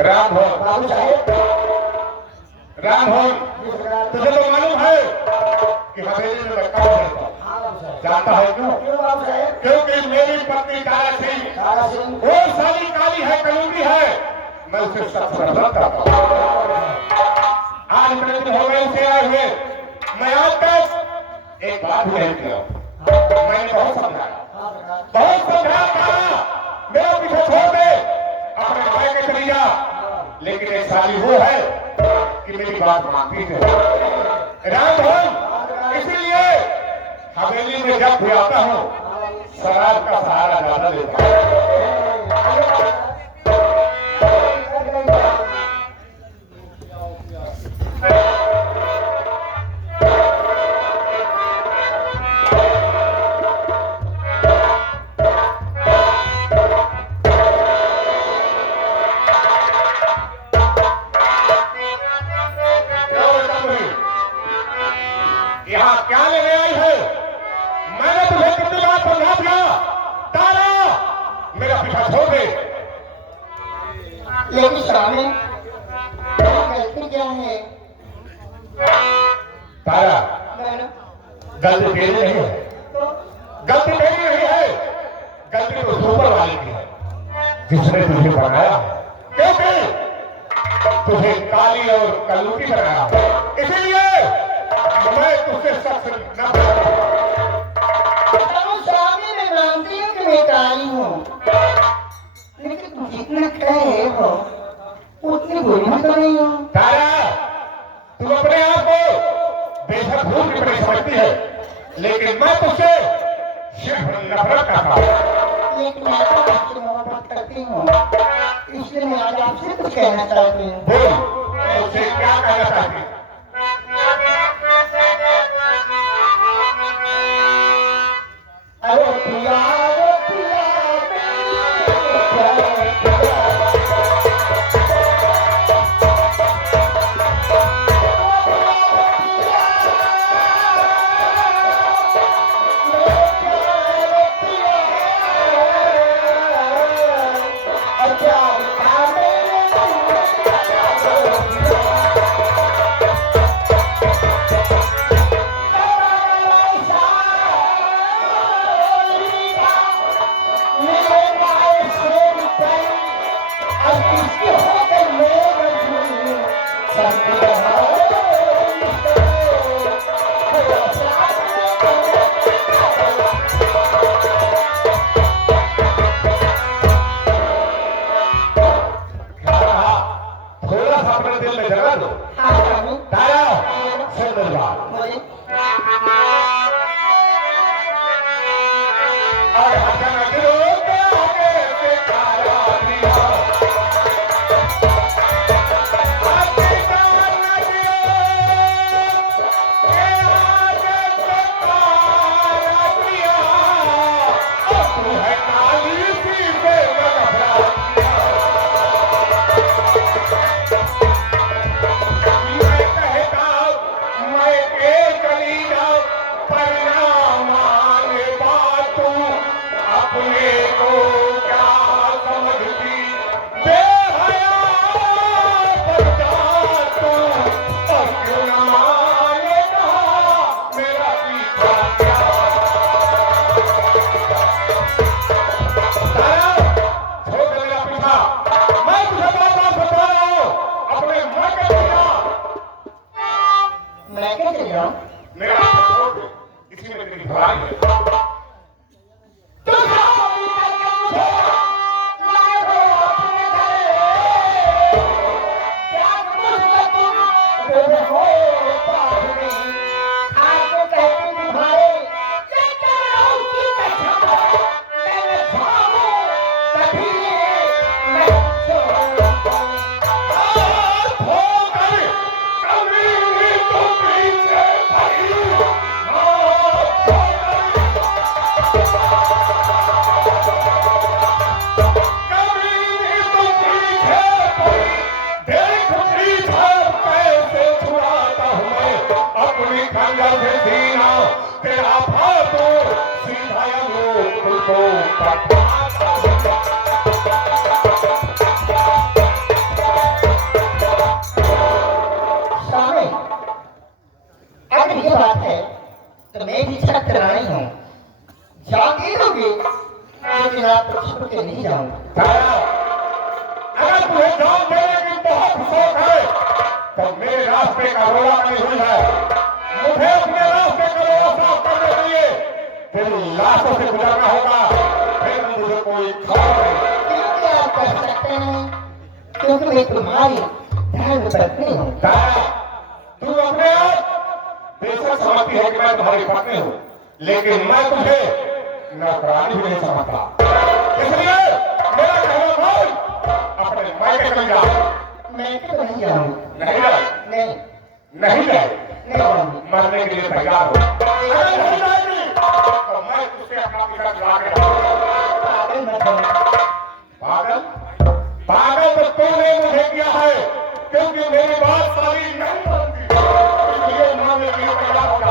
राम हो बाबू साहेब, राम हो। तुझे तो मालूम है कि हवेली में मैं कौन रहता हूँ, जानता है क्यों? क्योंकि मेरी पत्नी तारा सिंह वो साली काली है, कलूंगी है, मैं उसे सबसे नफरत करता हूँ। आज इतने दिन हो गए उसे आए हुए, मैं आज तक एक बात भी नहीं किया। मैंने बहुत समझाया तारा, मेरा पीछे छोड़ दे, अपने भाई के चली जा। लेकिन एक साली वो है कि मेरी बात मानती है। राम भवन, इसीलिए हवेली में जब भी आता हूँ शराब का सहारा ज्यादा लेता हूँ। यहाँ क्या लेने आई है? मैंने तुझे कितनी बार समझा दिया तारा, मेरा पीछा छोड़ दे। लेकिन स्वामी गलती क्या है? तारा गलती तेरी नहीं है, गलती तेरी नहीं है, गलती तो ऊपर वाले की है जिसने तुझे बनाया है। क्योंकि तुझे काली और कलूटी बनाया है, इसीलिए मैं तुझसे सख्त नफरत करता हूं। स्वामी मैं मानती हूँ कि मैं काली हूँ, लेकिन तुम जितना कहे हो उतनी बुरी भी तो नहीं हो। तारा, तुम अपने आप को बेशक भूल की बड़ी समझती है, लेकिन मैं तुझसे सिर्फ नफरत करता हूँ। लेकिन मैं तो आपसे मोहब्बत करती हूँ, इसलिए मैं आज आपसे कुछ कहना चाहती हूँ। बोल, तुझसे क्या कहना चाहती है? अरे पिया तुम्हारी धर्म पत्नी हूँ। तू अपने आप बेशक समझती है कि मैं तुम्हारी पत्नी हूँ, लेकिन मैं तुझे नौकरानी भी नहीं समझता। इसलिए मेरा कहना मान, अपने मायके चल जा। मैं तो नहीं जाऊँ। नहीं जाए, नहीं नहीं जाए, नहीं जाऊँगी। मरने के लिए तैयार हो। अगर नहीं जाएगी तो मैं तुझसे अपना पिता ला के पागल मत बनो। पागल पागल तो तूने मुझे किया है, क्योंकि मेरी बात सारी नहीं बनती, इसलिए मानने के लिए तैयार हो जा।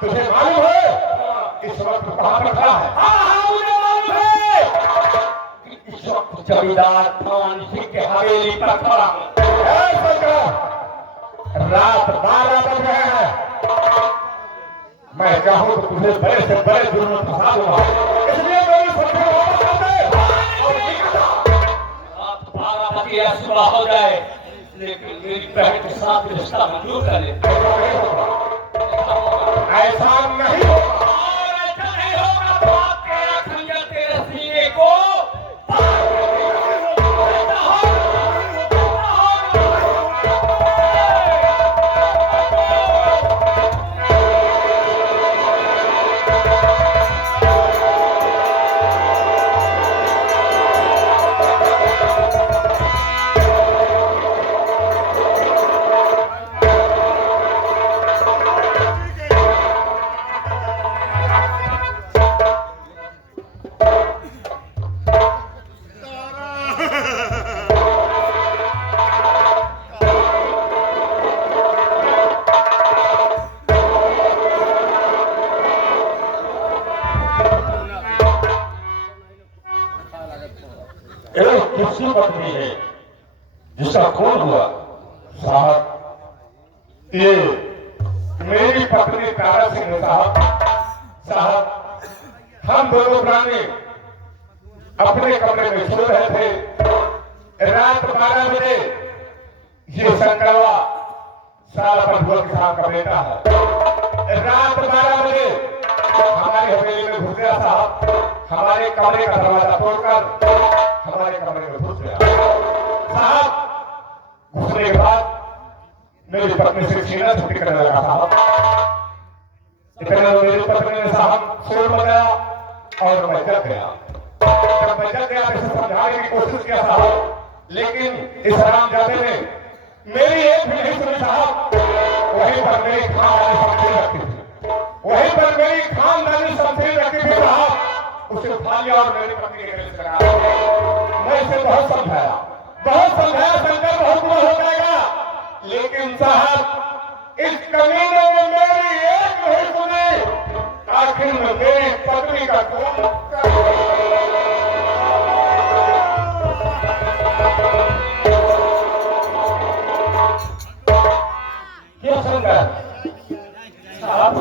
तुझे मालूम है इस वक्त कहां पर खड़ा है? हाँ मुझे मालूम है कि इस वक्त जमींदार भगवान सिंह के हवेली पर खड़ा हूँ। रात 12 बज रहे हैं, मैं चाहूं तो तुझे बड़े से बड़े जुर्म में फंसा दूंगा, इसलिए मेरी सब्जी वापस कर दे और निकल। रात 12 बजे या सुबह हो जाए, लेकिन मेरी बहन के साथ रिश्ता मंजूर कर ले। ऐसा नहीं होगा। और ऐसा नहीं होगा तो आप तेरा खंजर तेरे सीने को किसकी पत्नी है जिसका खून हुआ? साहब, ये मेरी पत्नी तारा सिंह है साहब। साहब, हम दोनों प्राणी अपने कमरे में सो रहे थे। रात 12 बजे ये शंकरवा साला बंधुआ किसान का बेटा है। रात 12 बजे हमारी हवेली में घुस गया साहब, हमारे कमरे का दरवाजा तोड़कर हमारे कमरे में घुस गया साहब। घुसने के बाद मेरी पत्नी से सीना छुट्टी करने लगा साहब। इतने में मेरी पत्नी ने साहब शोर मचाया और मैं जग गया। जब मैं जग गया तो इसे समझाने की कोशिश किया साहब, लेकिन इस हरामजादे ने मेरी एक भी नहीं सुनी साहब। वहीं पर मेरी खानदानी शमशीर रखी थी, वहीं पर मेरी खानदानी शमशीर रखी थी साहब। उसे उठा लिया और मेरी पत्नी के गले से लगा दिया। मैं इसे बहुत समझाया शंकर बहुत बुरा हो जाएगा, लेकिन साहब इस कमीने में मेरी लेकिन मैं मेरी पत्नी का क्यों शंकर साहब,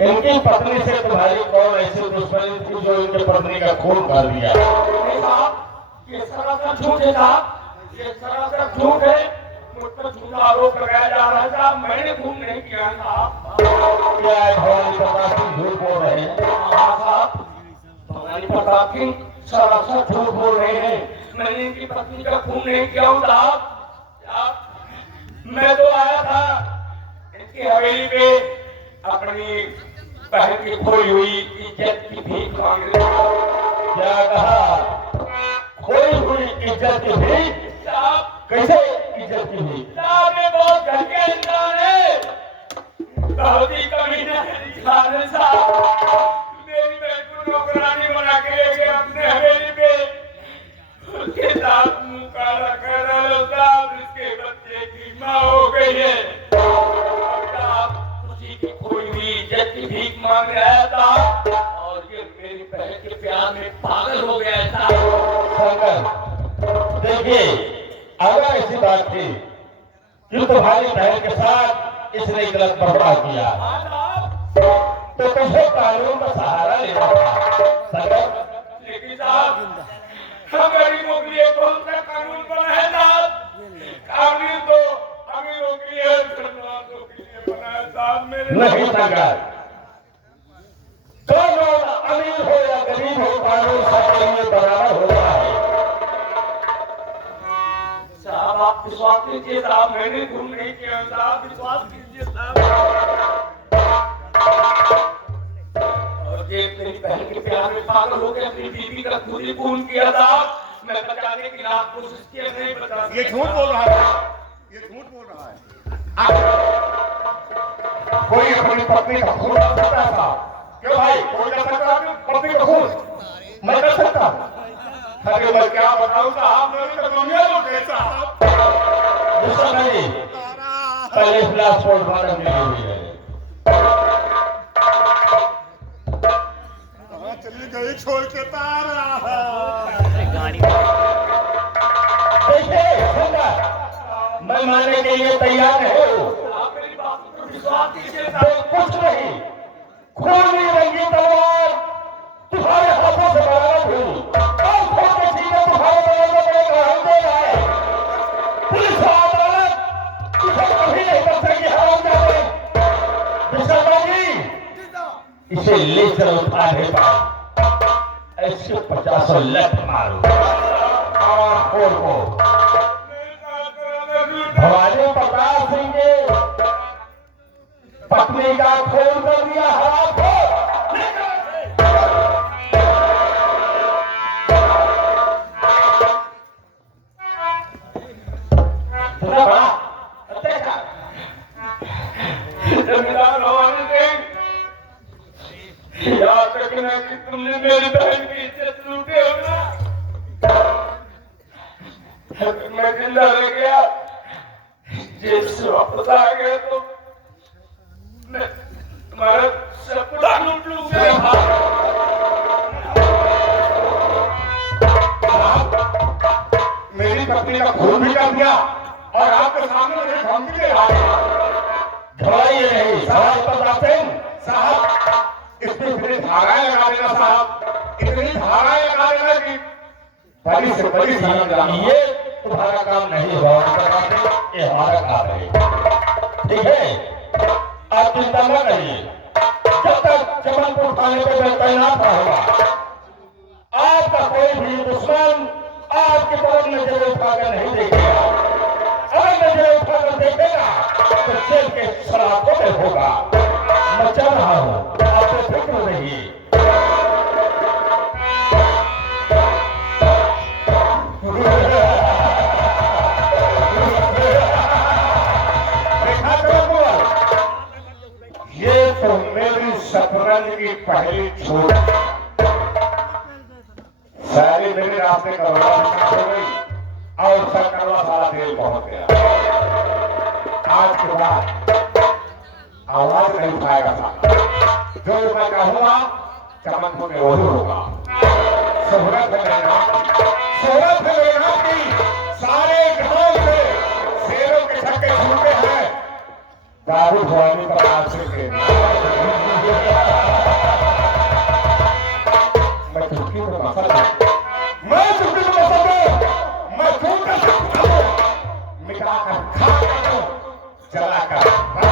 इनकी पत्नी से तुम्हारी कौन ऐसी दुश्मनी थी जो इनके पत्नी का खून कर दिया? नहीं साहब, ये सरासर झूठ है साहब, ये सरासर झूठ है। मुझ पर झूठा आरोप लगाया जा रहा है साहब, मैंने खून नहीं किया साहब। क्या है भवानी प्रताप सिंह झूठ बोल रहे हैं? हाँ साहब, भवानी प्रताप सिंह सरासर झूठ बोल रहे हैं। मैंने इनकी पत्नी का खून नहीं किया हूँ साहब। मैं तो आया था इनकी हवेली पे अपनी बहन की खोई हुई इज्जत की भीख मांगने। क्या कहा? खोई हुई इज्जत की भीख? साहब कैसे इज्जत की भीख? साहब, मैं बहुत घटिया इंसान है, बहुत ही कमीना इंसान साहब। मेरी बहन को नौकरानी बना के ले गए अपने हवेली पे, उसके साथ मुंह काला कर रहा साहब, इसके बच्चे की माँ हो गई है। साहब उसी की खोई हुई इज्जत की भीख मांग रहा था और ये मेरी बहन के प्यार में पागल हो गया था। शंकर देखिए, अगर ऐसी बात थी कि तुम्हारी बहन के साथ इसने गलत बर्ताव किया हाँ साहब, तो तुझे कानून का सहारा लेना था। शंकर, लेकिन साहब हम गरीबों के लिए कौन सा कानून बना है साहब? कानून तो अमीरों के लिए, धनवानों के लिए बना है साहब। मेरे नहीं शंकर, कानून अमीर हो या गरीब हो, कानून सबके लिए बराबर होता है। साहब आप विश्वास कीजिए साहब, मैंने खून नहीं किया साहब, विश्वास कीजिए साहब। और ये मेरी बहन के प्यार में पागल हो गए, अपनी बीवी का खुद ही खून किया साहब। मैं बचाने की लाख कोशिश की, नहीं बचा। ये झूठ बोल रहा है, ये झूठ बोल रहा है। कोई अपनी पत्नी का खून कर सकता था? क्यों भाई, कोई कर सकता है अपनी पत्नी का खून? मैं कर सकता हूँ। अरे मैं क्या बताऊं साहब, मेरी तो दुनिया लुट गई साहब। दूसरा नहीं, पहले फ्लैश पोस्टमार्टम मिली हुई है। चली गई छोड़ के तारा। देखिए शंकर, मैं मानने के लिए तैयार नहीं हूँ। आप मेरी बात पर विश्वास कीजिए तो साहब। कुछ नहीं, खूनी रंगी तलवार तुम्हारे हाथों से बरामद हुई और खून के छींटे तुम्हारे गले में बड़े घायल दे रहा है। पुलिस और अदालत तुझे कभी नहीं कर सकेगी हरामजादे। विश्वनाथ जी, इसे ले चलो थाने पर, ऐसे 50 लठ मारो और खोल को। भवानी प्रताप सिंह के पत्नी का खून कर दिया हराम को। बड़ा अत्याचार। जमींदार भवानी सिंह, याद रखना कि तुमने मेरी बहन की इज्जत लूटे हो ना। अगर मैं जिंदा रह गया, जेल से वापस आ गया तो मैं तुम्हारा सब कुछ लूट लूंगा। मेरी पत्नी का खून भी कर दिया और आपके सामने मुझे धमकी दे रहा है। घबराइए नहीं सवाल प्रताप सिंह साहब, इसमें इतनी धाराएं लगा देना साहब, इतनी धाराएं लगा देना कि बड़ी से बड़ी सजा दिलाना। ये तुम्हारा काम नहीं हुआ, ये हमारा काम है। ठीक है, आप चिंता न करिए। जब तक जबलपुर थाने पे मैं तैनात रहूंगा, आपका कोई भी दुश्मन आपकी तरफ नजर उठाकर नहीं देखेगा। अगर नजर उठाकर देखेगा तो जेल के सलाखों में होगा। मैं चल रहा हूँ, आप बेफिक्र रहिए। देखा करो, ये तो मेरी शतरंज की पहली छूट। सारी मेरे रास्ते का हो गई और सकरवा सारा देर पहुंच गया। आज के बाद आवाज नहीं उठाएगा साहब। जो मैं कहूँगा चमन में वही होगा। शोहरत है मेरे नाम की, सारे गांव से शेरों के छक्के छूटे हैं दारू भवानी पर आश्रित के। मैं चुटकी में मसल मैं झूठ का सब मिटा कर खा कर जला कर